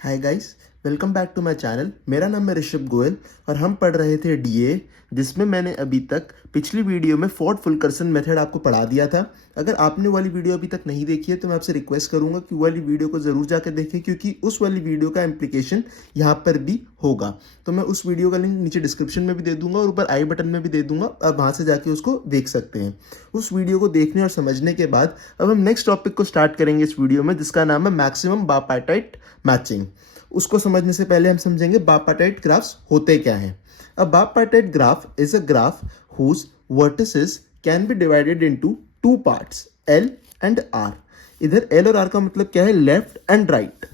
Hi guys, welcome back to my channel. मेरा नाम है ऋषभ गोयल और हम पढ़ रहे थे डीए, जिसमें मैंने अभी तक पिछली वीडियो में फोर्ड फुल्करसन मेथड आपको पढ़ा दिया था। अगर आपने वाली वीडियो अभी तक नहीं देखी है तो मैं आपसे रिक्वेस्ट करूंगा कि वाली वीडियो को ज़रूर जाकर देखें, क्योंकि उस वाली वीडियो का इम्प्लीकेशन यहाँ पर भी होगा। तो मैं उस वीडियो का लिंक नीचे डिस्क्रिप्शन में भी दे दूंगा और ऊपर आई बटन में भी दे दूंगा। आप वहाँ से जाके उसको देख सकते हैं। उस वीडियो को देखने और समझने के बाद अब हम नेक्स्ट टॉपिक को स्टार्ट करेंगे इस वीडियो में, जिसका नाम है मैक्सिमम बाइपार्टाइट मैचिंग। उसको समझने से पहले हम समझेंगे बाइपार्टाइट ग्राफ्स होते क्या हैं। A bipartite graph is a graph whose vertices can be divided into two parts, L and R. इधर L और R का मतलब क्या है, left and right,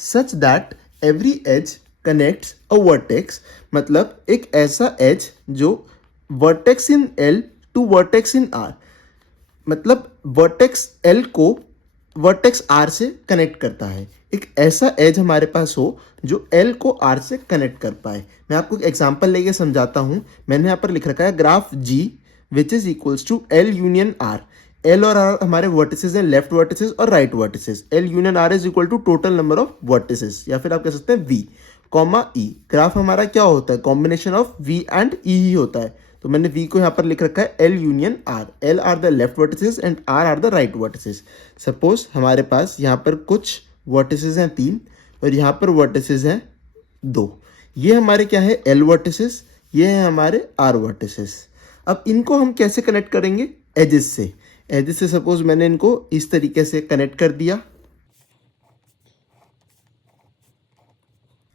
such that every edge connects a vertex। मतलब एक ऐसा एज जो vertex in L to vertex in R, मतलब वर्टेक्स एल को वर्टेक्स आर से कनेक्ट करता है। एक ऐसा एज हमारे पास हो जो एल को आर से कनेक्ट कर पाए। मैं आपको एक एग्जांपल लेके समझाता हूं। मैंने यहाँ पर लिख रखा है graph G which is equals to L union R. L और आर हमारे वर्टिसेस हैं, लेफ्ट वर्टिसेस और right vertices. L union R is equal to total number of vertices, या फिर आप कह सकते हैं वी कॉमा ई। ग्राफ हमारा क्या होता है, कॉम्बिनेशन ऑफ वी एंड ई ही होता है। तो मैंने v को यहाँ पर लिख रखा है L union R. L R the left vertices and R R the right vertices. Suppose हमारे पास यहाँ पर कुछ वर्टिसेस हैं 3 और यहाँ पर वर्टिसेस हैं 2। ये हमारे क्या है, एल वर्टिसेस, ये है हमारे आर वर्टिसेस। अब इनको हम कैसे कनेक्ट करेंगे, एजेस से। एजेस से सपोज मैंने इनको इस तरीके से कनेक्ट कर दिया।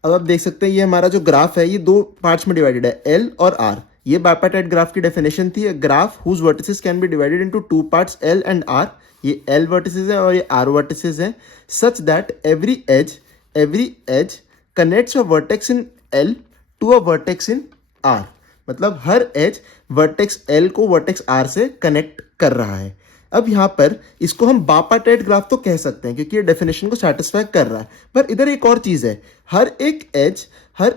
अब आप देख सकते हैं ये हमारा जो ग्राफ है ये 2 पार्ट्स में डिवाइडेड है, एल और आर। ये बाइपार्टाइट ग्राफ की डेफिनेशन थी, graph whose vertices can be divided into 2 parts, L and R. ये एल वर्टिसेस है और ये आर वर्टिसेस है, such that every edge connects a vertex in L to a vertex in R. मतलब हर edge vertex L को vertex R से connect कर रहा है। अब यहाँ पर इसको हम बाइपार्टाइट ग्राफ तो कह सकते हैं क्योंकि ये डेफिनेशन को सेटिस्फाई कर रहा है। पर इधर एक और चीज़ है, हर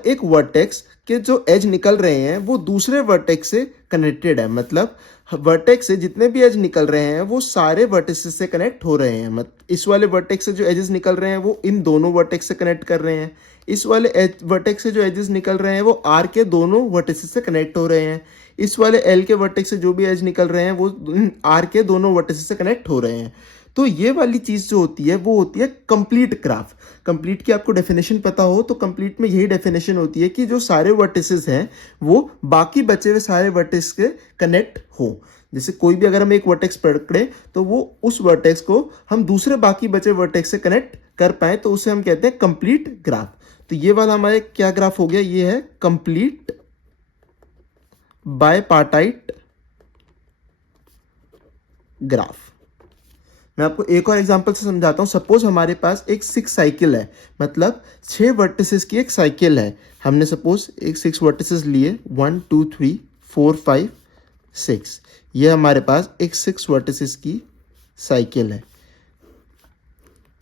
एक वर्टेक्स के जो एज निकल रहे हैं वो दूसरे वर्टेक्स से कनेक्टेड है। मतलब वर्टेक्स से जितने भी एज निकल रहे हैं वो सारे वर्टेक्स से कनेक्ट हो रहे हैं। इस वाले वर्टेक्स से जो एजेस निकल रहे हैं वो इन दोनों वर्टेक्स से कनेक्ट कर रहे हैं। इस वाले वर्टेक्स से जो एजेस निकल रहे हैं वो आर के दोनों वर्टेक्स से कनेक्ट हो रहे हैं। इस वाले एल के वर्टेक्स से जो भी एज निकल रहे हैं वो आर के दोनों वर्टेक्स से कनेक्ट हो रहे हैं। तो ये वाली चीज़ जो होती है वो होती है कंप्लीट ग्राफ। कंप्लीट की आपको डेफिनेशन पता हो तो कंप्लीट में यही डेफिनेशन होती है कि जो सारे वर्टिसेस हैं वो बाकी बचे हुए सारे वर्टेक्स के कनेक्ट हो। जैसे कोई भी अगर हम एक वर्टेक्स पकड़े तो वो उस वर्टेक्स को हम दूसरे बाकी बचे वर्टेक्स से कनेक्ट कर पाए, तो उसे हम कहते हैं कंप्लीट ग्राफ। तो ये वाला हमारे क्या ग्राफ हो गया, ये है कंप्लीट बाइपार्टाइट ग्राफ। मैं आपको एक और एग्जांपल से समझाता हूं। सपोज हमारे पास एक 6 साइकिल है, मतलब 6 वर्टिसेस की एक साइकिल है। हमने सपोज एक 6 वर्टिसेस लिए, 1 2 3 4 5 6। ये हमारे पास एक 6 वर्टिसेस की साइकिल है।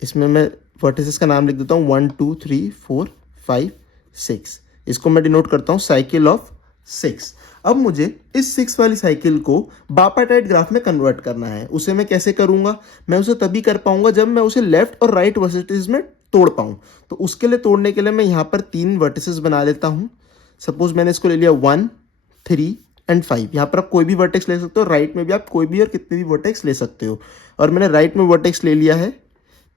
इसमें मैं वर्टिसेस का नाम लिख देता हूँ 1 2 3 4 5 6। इसको मैं डिनोट करता हूँ साइकिल ऑफ 6। अब मुझे इस 6 वाली साइकिल को बाइपार्टाइट ग्राफ में कन्वर्ट करना है। उसे मैं कैसे करूंगा, मैं उसे तभी कर पाऊंगा जब मैं उसे लेफ्ट और राइट वर्टिसेस में तोड़ पाऊं। तो उसके लिए तोड़ने के लिए मैं यहाँ पर 3 वर्टिसेस बना लेता हूँ। सपोज मैंने इसको ले लिया 1 3 एंड 5। यहाँ पर आप कोई भी वर्टेक्स ले सकते हो, राइट में भी आप कोई भी और कितने भी वर्टेक्स ले सकते हो। और मैंने राइट में वर्टेक्स ले लिया है,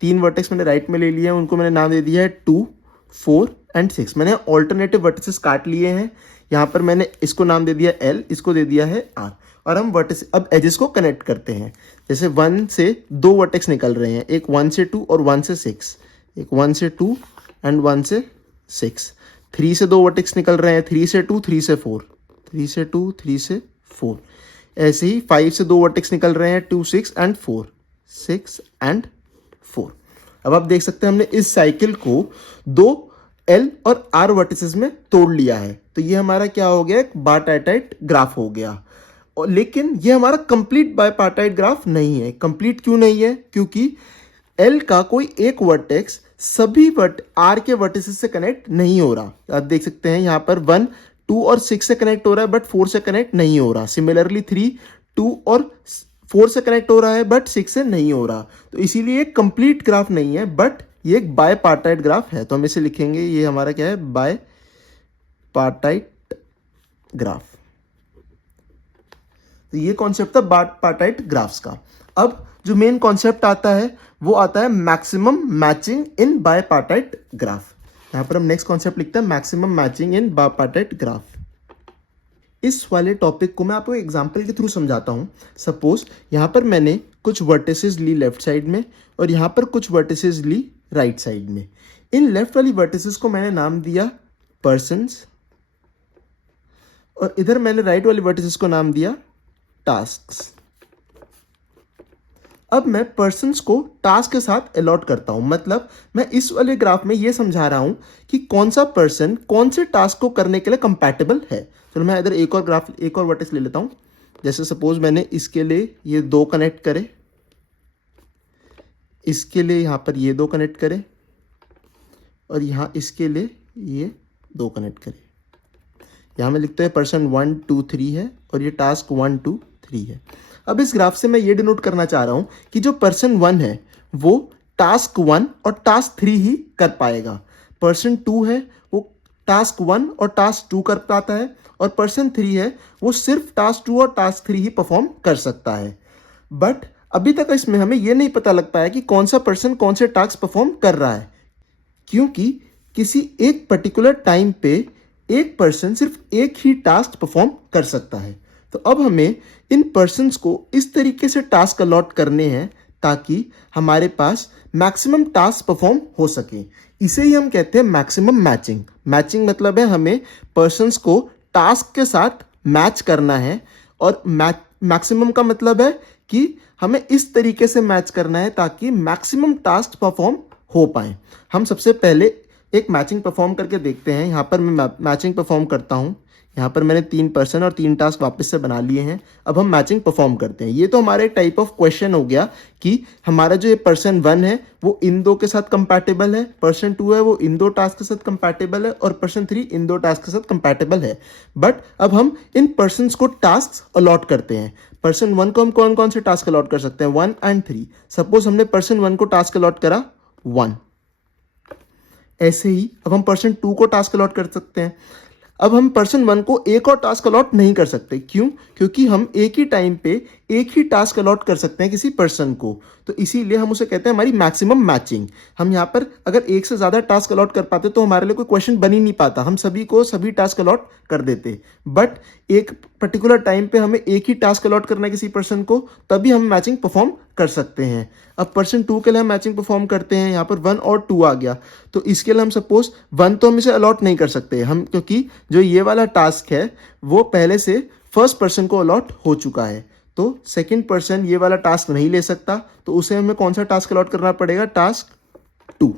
3 वर्टेक्स मैंने राइट में ले लिया है, उनको मैंने नाम दे दिया है 2 4 एंड 6। मैंने ऑल्टरनेटिव वर्टिसेस काट लिए हैं। यहाँ पर मैंने इसको नाम दे दिया एल, इसको दे दिया है आर। और हम वर्टिस अब एजेस को कनेक्ट करते हैं। जैसे 1 से 2 वर्टेक्स निकल रहे हैं, एक 1 से 2 और 1 से 6। एक 1 से 2 एंड 1 से 6। 3 से 2 वर्टेक्स निकल रहे हैं, 3 से 2 3 से 4, 3 से 2 3 से 4। ऐसे ही 5 से 2 वर्टेक्स निकल रहे हैं, 2 6 एंड 4, 6 एंड 4। अब आप देख सकते हैं हमने इस साइकिल को 2 एल और आर वर्टिसेस में तोड़ लिया है। तो ये हमारा क्या हो गया, एक बाइपार्टाइट ग्राफ हो गया। और लेकिन ये हमारा कंप्लीट बाइपार्टाइट ग्राफ नहीं है। कंप्लीट क्यों नहीं है, क्योंकि एल का कोई एक वर्टेक्स सभी आर के वर्टिसेस से कनेक्ट नहीं हो रहा। आप देख सकते हैं यहाँ पर 1 2 और 6 से कनेक्ट हो रहा है बट 4 से कनेक्ट नहीं हो रहा। सिमिलरली 3 2 और 4 से कनेक्ट हो रहा है बट 6 से नहीं हो रहा। तो इसीलिए कंप्लीट ग्राफ नहीं है, बट ये एक बायपार्टाइट ग्राफ है, तो हम इसे लिखेंगे, ये हमारा क्या है, बायपार्टाइट ग्राफ। तो ये कॉन्सेप्ट था बायपार्टाइट ग्राफ्स का। अब जो मेन कॉन्सेप्ट आता है वो आता है मैक्सिमम मैचिंग इन बायपार्टाइट ग्राफ। यहां पर हम नेक्स्ट कॉन्सेप्ट लिखते हैं मैक्सिमम मैचिंग इन बायपार्टाइट ग्राफ। इस वाले टॉपिक को मैं आपको एग्जांपल के थ्रू समझाता हूं। सपोज यहां पर मैंने कुछ वर्टिसेस ली लेफ्ट साइड में और यहां पर कुछ वर्टिसेस ली राइट साइड में। इन लेफ्ट वाली वर्टिसेस को मैंने नाम दिया पर्सन्स और इधर मैंने राइट वाली वर्टिसेस को नाम दिया टास्क्स। अब मैं पर्सन्स को टास्क के साथ अलॉट करता हूं, मतलब मैं इस वाले ग्राफ में ये समझा रहा हूं कि कौन सा पर्सन कौन से टास्क को करने के लिए कंपैटिबल है। चलो मैं इधर एक और वर्टिस ले लेता हूं। जैसे सपोज मैंने इसके लिए ये 2 कनेक्ट करे, इसके लिए यहां पर ये 2 कनेक्ट करे और यहां इसके लिए ये 2 कनेक्ट करे। यहां मैं लिखता हूं पर्सन 1 2 3 है और ये टास्क 1 2 3 है। अब इस ग्राफ से मैं ये डिनोट करना चाह रहा हूं कि जो पर्सन 1 है वो टास्क 1 और टास्क 3 ही कर पाएगा। पर्सन 2 है वो टास्क 1 और टास्क 2 कर पाता है और पर्सन 3 है वो सिर्फ टास्क 2 और टास्क 3 ही परफॉर्म कर सकता है। बट अभी तक इसमें हमें ये नहीं पता लग पाया कि कौन सा पर्सन कौन से टास्क परफॉर्म कर रहा है, क्योंकि किसी एक पर्टिकुलर टाइम पे एक पर्सन सिर्फ एक ही टास्क परफॉर्म कर सकता है। तो अब हमें इन पर्सन्स को इस तरीके से टास्क अलॉट करने हैं ताकि हमारे पास मैक्सिमम टास्क परफॉर्म हो सके। इसे ही हम कहते हैं मैक्सिमम मैचिंग। मैचिंग मतलब है हमें पर्सन्स को टास्क के साथ मैच करना है और मैक्सिमम का मतलब है कि हमें इस तरीके से मैच करना है ताकि मैक्सिमम टास्क परफॉर्म हो पाए। हम सबसे पहले एक मैचिंग परफॉर्म करके देखते हैं। यहाँ पर मैं मैचिंग परफॉर्म करता हूँ। यहाँ पर मैंने 3 पर्सन और 3 टास्क वापस से बना लिए हैं। अब हम मैचिंग परफॉर्म करते हैं। ये तो हमारा एक टाइप ऑफ क्वेश्चन हो गया कि हमारा जो ये पर्सन 1 है वो इन 2 के साथ कंपैटिबल है, पर्सन 2 है वो इन 2 टास्क के साथ कंपैटिबल है और पर्सन 3 इन 2 टास्क के साथ कंपैटिबल है। बट अब हम इन पर्सन को टास्क अलॉट करते हैं। पर्सन 1 को हम कौन कौन से टास्क अलॉट कर सकते हैं, 1 and 3। सपोज हमने पर्सन 1 को टास्क अलॉट करा 1। ऐसे ही अब हम पर्सन 2 को टास्क अलॉट कर सकते हैं। अब हम पर्सन 1 को एक और टास्क अलॉट नहीं कर सकते, क्यों? क्योंकि हम एक ही टाइम पे एक ही टास्क अलॉट कर सकते हैं किसी पर्सन को, तो इसीलिए हम उसे कहते हैं हमारी मैक्सिमम मैचिंग। हम यहाँ पर अगर एक से ज़्यादा टास्क अलॉट कर पाते तो हमारे लिए कोई क्वेश्चन बन ही नहीं पाता, हम सभी को सभी टास्क अलॉट कर देते। बट एक पर्टिकुलर टाइम पे हमें एक ही टास्क अलॉट करना है किसी पर्सन को, तभी हम मैचिंग परफॉर्म कर सकते हैं। अब पर्सन 2 के लिए हम मैचिंग परफॉर्म करते हैं। यहाँ पर 1 और 2 आ गया, तो इसके लिए हम सपोज 1 तो हम इसे अलॉट नहीं कर सकते हम, क्योंकि जो ये वाला टास्क है वो पहले से फर्स्ट पर्सन को अलॉट हो चुका है, तो सेकंड पर्सन ये वाला टास्क नहीं ले सकता, तो उसे हमें कौन सा टास्क अलॉट करना पड़ेगा, टास्क 2।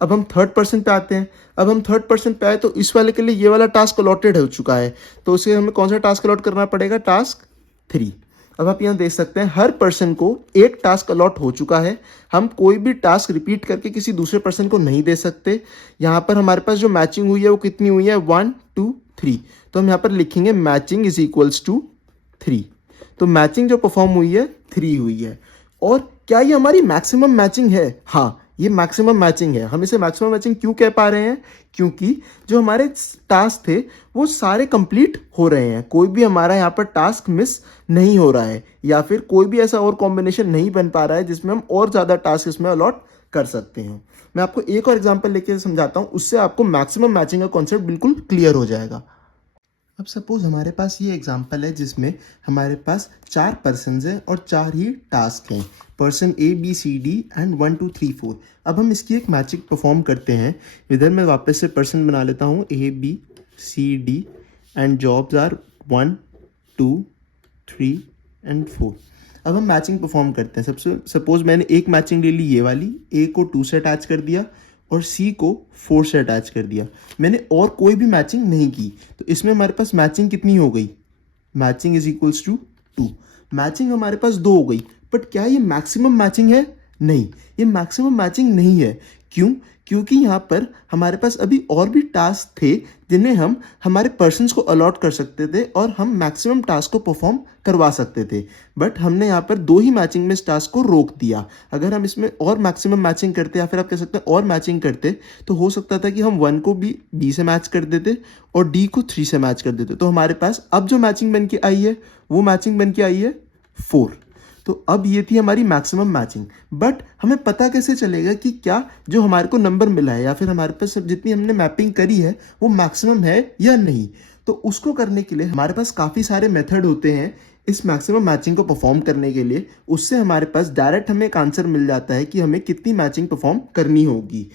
अब हम थर्ड पर्सन पे आते हैं। अब हम थर्ड पर्सन पे आए तो इस वाले के लिए ये वाला टास्क अलॉटेड हो चुका है, तो उसे हमें कौन सा टास्क अलॉट करना पड़ेगा, टास्क 3। अब आप यहाँ देख सकते हैं हर पर्सन को एक टास्क अलॉट हो चुका है। हम कोई भी टास्क रिपीट करके किसी दूसरे पर्सन को नहीं दे सकते। यहाँ पर हमारे पास जो मैचिंग हुई है वो कितनी हुई है, 1 2 3। तो हम यहाँ पर लिखेंगे मैचिंग इज इक्वल्स टू 3। तो मैचिंग जो परफॉर्म हुई है 3 हुई है। और क्या ये हमारी मैक्सिमम मैचिंग है? हाँ, ये मैक्सिमम मैचिंग है। हम इसे मैक्सिमम मैचिंग क्यों कह पा रहे हैं? क्योंकि जो हमारे टास्क थे वो सारे कंप्लीट हो रहे हैं, कोई भी हमारा यहाँ पर टास्क मिस नहीं हो रहा है, या फिर कोई भी ऐसा और कॉम्बिनेशन नहीं बन पा रहा है जिसमें हम और ज़्यादा टास्क इसमें अलॉट कर सकते हैं। मैं आपको एक और एग्जाम्पल लेके समझाता हूँ, उससे आपको मैक्सिमम मैचिंग का कॉन्सेप्ट बिल्कुल क्लियर हो जाएगा। अब सपोज हमारे पास ये एग्जांपल है जिसमें हमारे पास 4 पर्सन्स हैं और 4 ही टास्क हैं, person A B C D and 1 2 3 4। अब हम इसकी एक मैचिंग परफॉर्म करते हैं। इधर मैं वापस से पर्सन बना लेता हूँ A B C D and jobs are 1 2 3 and 4। अब हम मैचिंग परफॉर्म करते हैं। सबसे सपोज मैंने एक मैचिंग ले ली, ये वाली, A को 2 से अटैच कर दिया और C को 4 से अटैच कर दिया। मैंने और कोई भी मैचिंग नहीं की, तो इसमें हमारे पास मैचिंग कितनी हो गई, matching is equals to 2। Matching हमारे पास 2 हो गई, बट क्या ये मैक्सिमम मैचिंग है? नहीं, ये मैक्सिमम मैचिंग नहीं है, क्यों? क्योंकि यहाँ पर हमारे पास अभी और भी टास्क थे जिन्हें हम हमारे पर्सन्स को अलॉट कर सकते थे और हम मैक्सिमम टास्क को परफॉर्म करवा सकते थे, बट हमने यहाँ पर 2 ही मैचिंग में इस टास्क को रोक दिया। अगर हम इसमें और मैक्सिमम मैचिंग करते या फिर आप कह सकते हैं और मैचिंग करते तो हो सकता था कि हम 1 को भी बी से मैच कर देते और डी को 3 से मैच कर देते। तो हमारे पास अब जो मैचिंग बन के आई है वो मैचिंग बन के आई है 4। तो अब ये थी हमारी मैक्सिमम मैचिंग, बट हमें पता कैसे चलेगा कि क्या जो हमारे को नंबर मिला है या फिर हमारे पास जितनी हमने मैपिंग करी है वो मैक्सिमम है या नहीं? तो उसको करने के लिए हमारे पास काफ़ी सारे मेथड होते हैं इस मैक्सिमम मैचिंग को परफॉर्म करने के लिए। उससे हमारे पास डायरेक्ट हमें एक आंसर मिल जाता है कि हमें कितनी मैचिंग परफॉर्म करनी होगी।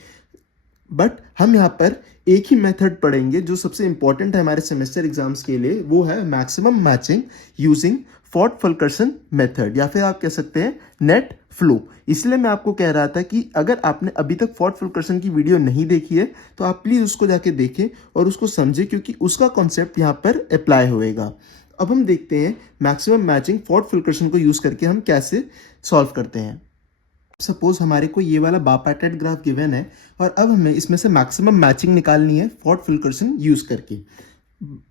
बट हम यहाँ पर एक ही मेथड पढ़ेंगे जो सबसे इंपॉर्टेंट है हमारे सेमेस्टर एग्जाम्स के लिए, वो है मैक्सिमम मैचिंग यूजिंग फोर्ड-फुल्केर्सन मेथड या फिर आप कह सकते हैं नेट फ्लो। इसलिए मैं आपको कह रहा था कि अगर आपने अभी तक फोर्ड-फुल्केर्सन की वीडियो नहीं देखी है तो आप प्लीज़ उसको जाके देखें और उसको समझें, क्योंकि उसका कॉन्सेप्ट यहाँ पर अप्लाई होएगा। अब हम देखते हैं मैक्सिमम मैचिंग फोर्ड-फुल्केर्सन को यूज़ करके हम कैसे सॉल्व करते हैं। सपोज हमारे को ये वाला बापार्टेड ग्राफ गिवन है और अब हमें इसमें से मैक्सिमम मैचिंग निकालनी है फोर्ड-फुल्केर्सन यूज़ करके।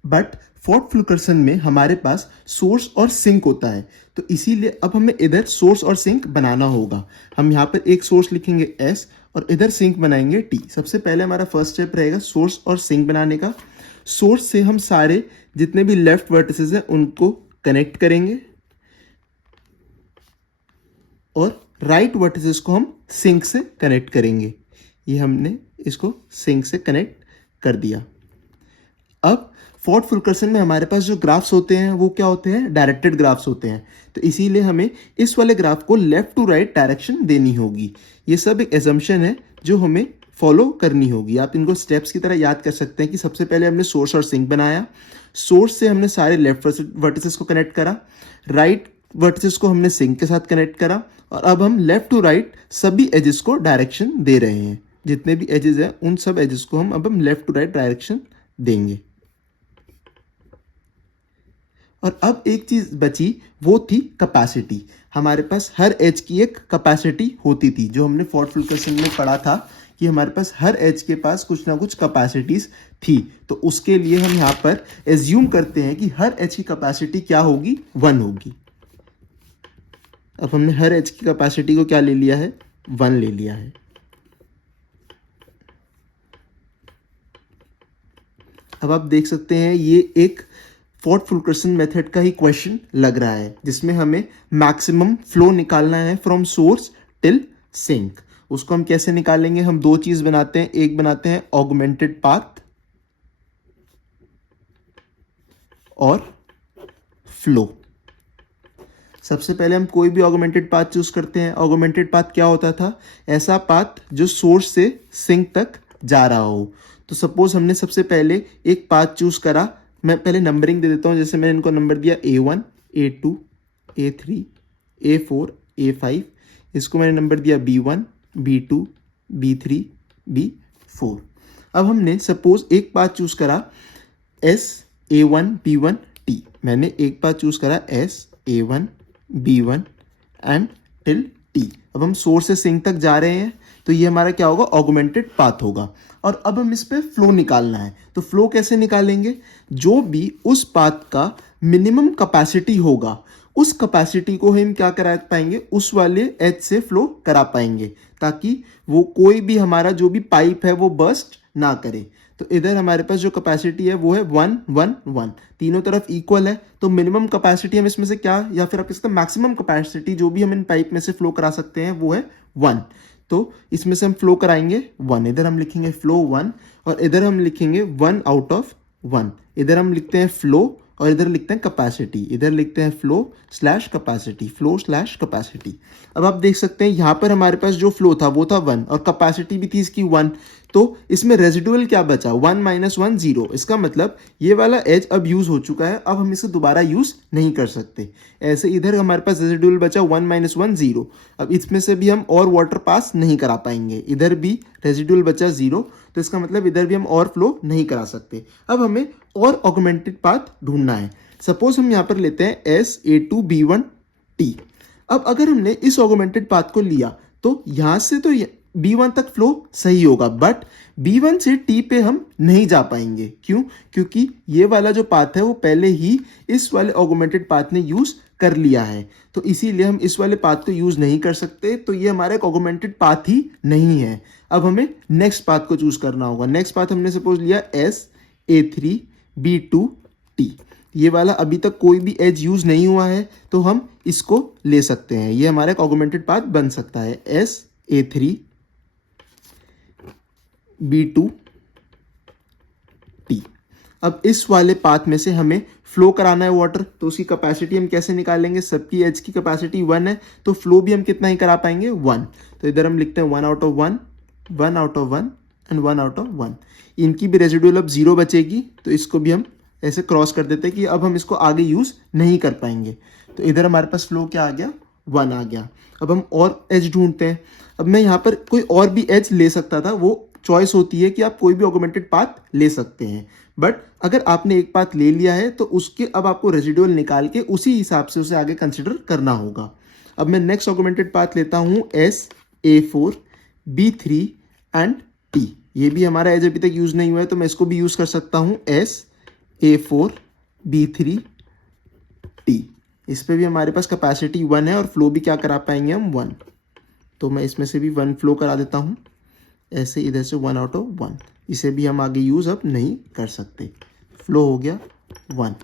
बट फोर्ड-फुल्केर्सन में हमारे पास सोर्स और सिंक होता है, तो इसीलिए अब हमें इधर सोर्स और सिंक बनाना होगा। हम यहाँ पर एक सोर्स लिखेंगे S और इधर सिंक बनाएंगे T। सबसे पहले हमारा फर्स्ट स्टेप रहेगा सोर्स और सिंक बनाने का। सोर्स से हम सारे जितने भी लेफ्ट वर्टिसेस हैं उनको कनेक्ट करेंगे और राइट वर्टिसेस को हम सिंक से कनेक्ट करेंगे। ये हमने इसको सिंक से कनेक्ट कर दिया। अब फोर्ड-फुल्केर्सन में हमारे पास जो ग्राफ्स होते हैं वो क्या होते हैं? डायरेक्टेड ग्राफ्स होते हैं, तो इसीलिए हमें इस वाले ग्राफ को लेफ्ट टू राइट डायरेक्शन देनी होगी। ये सब एक एजम्पशन है जो हमें फॉलो करनी होगी। आप इनको स्टेप्स की तरह याद कर सकते हैं कि सबसे पहले हमने सोर्स और सिंक बनाया, सोर्स से हमने सारे लेफ्ट वर्टिसेस को कनेक्ट करा, राइट वर्टिसेस को हमने सिंक के साथ कनेक्ट करा और अब हम लेफ्ट टू राइट सभी एजेस को डायरेक्शन दे रहे हैं। जितने भी एजेस हैं उन सब एजेस को हम लेफ्ट टू राइट डायरेक्शन देंगे। और अब एक चीज बची, वो थी कैपेसिटी। हमारे पास हर एज की एक कैपेसिटी होती थी, जो हमने फोर्ड-फुल्केर्सन में पढ़ा था कि हमारे पास हर एज के पास कुछ ना कुछ कैपेसिटीज थी। तो उसके लिए हम यहाँ पर एज्यूम करते हैं कि हर एज की कैपेसिटी क्या होगी? 1 होगी। अब हमने हर एज की कैपेसिटी को क्या ले लिया है? 1 ले लिया है। अब आप देख सकते हैं ये एक फोर्ड-फुल्केर्सन मेथड का ही क्वेश्चन लग रहा है, जिसमें हमें मैक्सिमम फ्लो निकालना है फ्रॉम सोर्स टिल सिंक। उसको हम कैसे निकालेंगे? हम 2 चीज बनाते हैं, एक बनाते हैं ऑगमेंटेड पाथ और फ्लो। सबसे पहले हम कोई भी ऑगमेंटेड पाथ चूज करते हैं। ऑगमेंटेड पाथ क्या होता था? ऐसा पाथ जो सोर्स से सिंक तक जा रहा हो। तो सपोज हमने सबसे पहले एक पाथ चूज करा। मैं पहले नंबरिंग दे देता हूँ, जैसे मैंने इनको नंबर दिया A1, A2, A3, A4, A5। इसको मैंने नंबर दिया B1, B2, B3, B4। अब हमने सपोज एक पाथ चूज करा S, A1, B1, T। मैंने एक पाथ चूज करा S, A1, B1 and till T। अब हम सोर्स से सिंक तक जा रहे हैं, तो ये हमारा क्या होगा? ऑगमेंटेड पाथ होगा। और अब हम इस पे फ्लो निकालना है, तो फ्लो कैसे निकालेंगे? जो भी उस पाथ का मिनिमम कैपेसिटी होगा, उस कैपेसिटी को हम क्या करा पाएंगे? उस वाले एज से फ्लो करा पाएंगे, ताकि वो कोई भी हमारा जो भी पाइप है वो बर्स्ट ना करे। तो इधर हमारे पास जो कैपेसिटी है वो है 1, 1, 1, तीनों तरफ इक्वल है। तो मिनिमम कैपेसिटी हम इसमें से क्या, या फिर आप इसका मैक्सिमम कैपेसिटी जो भी हम इन पाइप में से फ्लो करा सकते हैं वो है 1। तो इसमें से हम फ्लो कराएंगे 1। इधर हम लिखेंगे फ्लो 1 और इधर हम लिखेंगे 1 आउट ऑफ 1। इधर हम लिखते हैं फ्लो और इधर लिखते हैं कैपेसिटी। इधर लिखते हैं flow slash capacity, flow slash capacity. अब आप देख सकते हैं यहाँ पर हमारे पास जो फ्लो था वो था 1 और कैपेसिटी भी थी इसकी 1। तो इसमें रेजिडुअल क्या बचा? 1 - 1 0। इसका मतलब ये वाला एज अब यूज हो चुका है, अब हम इसे दोबारा यूज नहीं कर सकते। ऐसे इधर हमारे पास रेजिडुअल बचा 1 - 1 0। अब इसमें से भी हम और वाटर पास नहीं करा पाएंगे। इधर भी रेजिडुअल बचा 0, तो इसका मतलब इधर भी हम और फ्लो नहीं करा सकते। अब हमें और ऑगमेंटेड पाथ ढूंढना है। सपोज हम यहाँ पर लेते हैं S, A2, B1, T। अब अगर हमने इस ऑगमेंटेड पाथ को लिया तो यहाँ से तो B1 तक फ्लो सही होगा, बट B1 से T पे हम नहीं जा पाएंगे। क्यों? क्योंकि ये वाला जो पाथ है वो पहले ही इस वाले ऑगमेंटेड पाथ ने यूज कर लिया है, तो इसीलिए हम इस वाले पाथ को यूज नहीं कर सकते। तो ये हमारा एक ऑगमेंटेड पाथ ही नहीं है। अब हमें नेक्स्ट पाथ को चूज करना होगा। नेक्स्ट पाथ हमने सपोज लिया SA3 B2 T। ये वाला अभी तक कोई भी एज यूज नहीं हुआ है, तो हम इसको ले सकते हैं। ये हमारा एक ऑगमेंटेड पाथ बन सकता है, SA3 B2 T। अब इस वाले पाथ में से हमें फ्लो कराना है वाटर, तो उसकी कैपेसिटी हम कैसे निकालेंगे? सबकी एज की कैपेसिटी 1 है, तो फ्लो भी हम कितना ही करा पाएंगे? 1। तो इधर हम लिखते हैं 1 out of 1, 1 out of 1 and 1 out of 1। इनकी भी रेजिडुअल अब 0 बचेगी, तो इसको भी हम ऐसे क्रॉस कर देते हैं कि अब हम इसको आगे यूज नहीं कर पाएंगे। तो इधर हमारे पास फ्लो क्या आ गया? 1 आ गया। अब हम और एज ढूंढते हैं। अब मैं यहाँ पर कोई और भी एज ले सकता था, वो चॉइस होती है कि आप कोई भी ऑगमेंटेड पाथ ले सकते हैं, बट अगर आपने एक पाथ ले लिया है तो उसके अब आपको रेजिडुअल निकाल के उसी हिसाब से उसे आगे कंसिडर करना होगा। अब मैं नेक्स्ट ऑगमेंटेड पाथ लेता हूँ SA4 B3 एंड T। ये भी हमारा एज अभी तक यूज नहीं हुआ है, तो मैं इसको भी यूज कर सकता हूँ SA4 B3 T। इस पे भी हमारे पास कैपेसिटी 1 है और फ्लो भी क्या करा पाएंगे हम? 1। तो मैं इसमें से भी 1 फ्लो करा देता हूँ, ऐसे इधर से 1 आउट ऑफ 1। इसे भी हम आगे यूज अब नहीं कर सकते। फ्लो हो गया 1।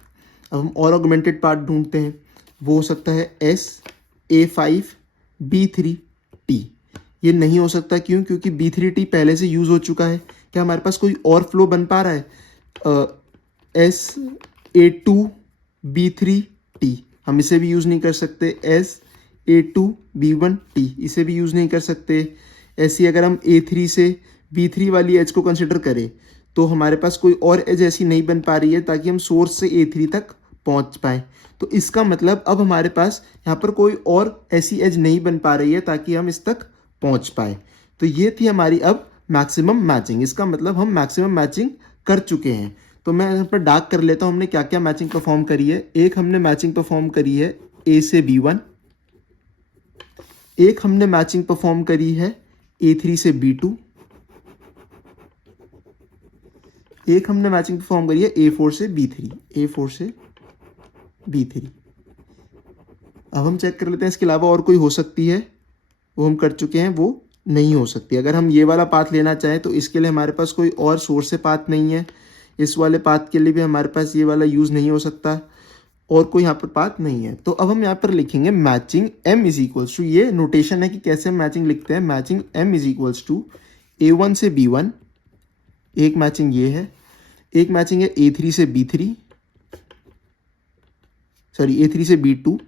अब हम और ऑगमेंटेड पार्ट ढूंढते हैं। वो हो सकता है SA5 B3 T। ये नहीं हो सकता, क्यों? क्योंकि B3T पहले से यूज हो चुका है। क्या हमारे पास कोई और फ्लो बन पा रहा है? SA2 B3 T, हम इसे भी यूज नहीं कर सकते। SA2 B1 T, इसे भी यूज नहीं कर सकते। ऐसी अगर हम A3 से B3 वाली एज को कंसिडर करें, तो हमारे पास कोई और एज ऐसी नहीं बन पा रही है ताकि हम सोर्स से A3 तक पहुंच पाए। तो इसका मतलब अब हमारे पास यहाँ पर कोई और ऐसी एज नहीं बन पा रही है ताकि हम इस तक पहुंच पाए। तो ये थी हमारी अब मैक्सिमम मैचिंग। इसका मतलब हम मैक्सिमम मैचिंग कर चुके हैं। तो मैं यहाँ पर डार्क कर लेता हूँ हमने क्या क्या मैचिंग परफॉर्म करी है। एक हमने मैचिंग परफॉर्म करी है A से B1, एक हमने मैचिंग परफॉर्म करी है A3 से B2, एक हमने मैचिंग परफॉर्म करी है A4 से B3, A4 से B3। अब हम चेक कर लेते हैं इसके अलावा और कोई हो सकती है। वो हम कर चुके हैं, वो नहीं हो सकती। अगर हम ये वाला पाथ लेना चाहें तो इसके लिए हमारे पास कोई और सोर्स से पाथ नहीं है। इस वाले पाथ के लिए भी हमारे पास ये वाला यूज नहीं हो सकता और कोई यहाँ पर पाथ नहीं है। तो अब हम यहाँ पर लिखेंगे matching M is equals to, ये नोटेशन है कि कैसे हम मैचिंग लिखते हैं। Matching M is equals to A1 से B1, एक मैचिंग ये है। एक मैचिंग है A3 से B3, सॉरी A3 से B2,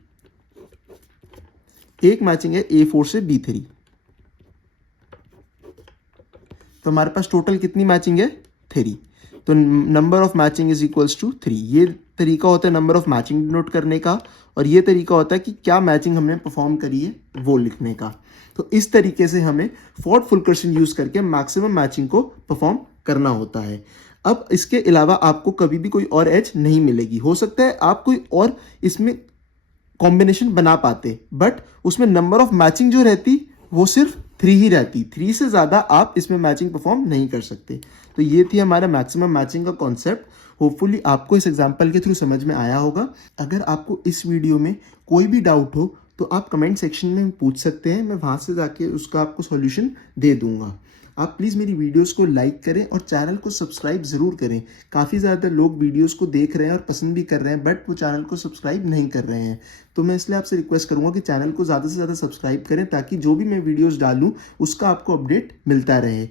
एक मैचिंग है A4 से B3। तो हमारे पास टोटल कितनी मैचिंग है? 3। तो number of matching is equals to 3। ये तरीका होता है नंबर ऑफ मैचिंग डिनोट करने का, और ये तरीका होता है कि क्या मैचिंग हमने परफॉर्म करी है वो लिखने का। तो इस तरीके से हमें फोर्ड फुल्कर्सन यूज करके मैक्सिमम मैचिंग को परफॉर्म करना होता है। अब इसके अलावा आपको कभी भी कोई और एज नहीं मिलेगी। हो सकता है आप कोई और इसमें कॉम्बिनेशन बना पाते, बट उसमें नंबर ऑफ मैचिंग जो रहती वो सिर्फ 3 ही रहती। 3 से ज़्यादा आप इसमें मैचिंग परफॉर्म नहीं कर सकते। तो ये थी हमारा मैक्सिमम मैचिंग का कॉन्सेप्ट। होपफुली आपको इस एग्जाम्पल के थ्रू समझ में आया होगा। अगर आपको इस वीडियो में कोई भी डाउट हो तो आप कमेंट सेक्शन में पूछ सकते हैं, मैं वहाँ से जाके उसका आपको सॉल्यूशन दे दूंगा। आप प्लीज़ मेरी वीडियोस को लाइक करें और चैनल को सब्सक्राइब ज़रूर करें। काफ़ी ज़्यादा लोग वीडियोस को देख रहे हैं और पसंद भी कर रहे हैं, बट वो चैनल को सब्सक्राइब नहीं कर रहे हैं। तो मैं इसलिए आपसे रिक्वेस्ट करूँगा कि चैनल को ज़्यादा से ज़्यादा सब्सक्राइब करें, ताकि जो भी मैं वीडियोस डालूँ उसका आपको अपडेट मिलता रहे।